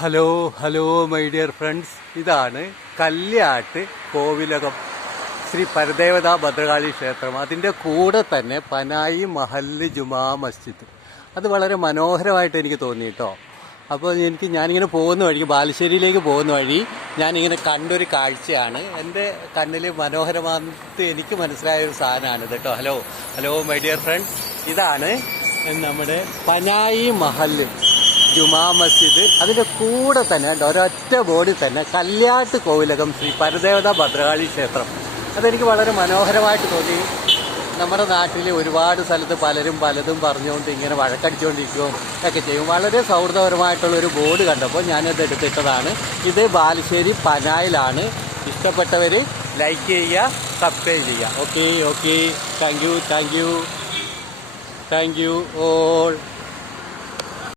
Hello hello my dear friends, ഇതാണ് കല്യാട്ട് കോവിലകം ശ്രീ പരദേവതാ ഭദ്രകാളി ക്ഷേത്രം. അതിൻ്റെ കൂടെ തന്നെ പനായി മഹല്ല് ജുമാ മസ്ജിദ്. അത് വളരെ മനോഹരമായിട്ട് എനിക്ക് തോന്നി കേട്ടോ. അപ്പോൾ ഞാനിങ്ങനെ പോകുന്ന വഴി, ബാലുശ്ശേരിയിലേക്ക് പോകുന്ന വഴി ഞാനിങ്ങനെ കണ്ടൊരു കാഴ്ചയാണ്. എൻ്റെ കണ്ണിൽ മനോഹരമായിട്ട് എനിക്ക് മനസ്സിലായൊരു സാധനമാണിത് കേട്ടോ. Hello hello my dear friends, ഇതാണ് നമ്മുടെ പനായി മഹല്ല് ജുമാ മസ്ജിദ്. അതിൻ്റെ കൂടെ തന്നെ ഒരൊറ്റ ബോർഡിൽ തന്നെ കല്യാട്ട് കോവിലകം ശ്രീ പരദേവതാ ഭദ്രകാളി ക്ഷേത്രം. അതെനിക്ക് വളരെ മനോഹരമായിട്ട് തോന്നി. നമ്മുടെ നാട്ടിൽ ഒരുപാട് സ്ഥലത്ത് പലതും പറഞ്ഞുകൊണ്ട് ഇങ്ങനെ വഴക്കടിച്ചുകൊണ്ടിരിക്കുകയും ഒക്കെ ചെയ്യും. വളരെ സൗഹൃദപരമായിട്ടുള്ളൊരു ബോർഡ് കണ്ടപ്പോൾ ഞാനത് എടുത്തിട്ടതാണ്. ഇത് ബാലുശ്ശേരി പനായിലാണ്. ഇഷ്ടപ്പെട്ടവർ ലൈക്ക് ചെയ്യുക, സബ്സ്ക്രൈബ് ചെയ്യുക. Okay thank you all.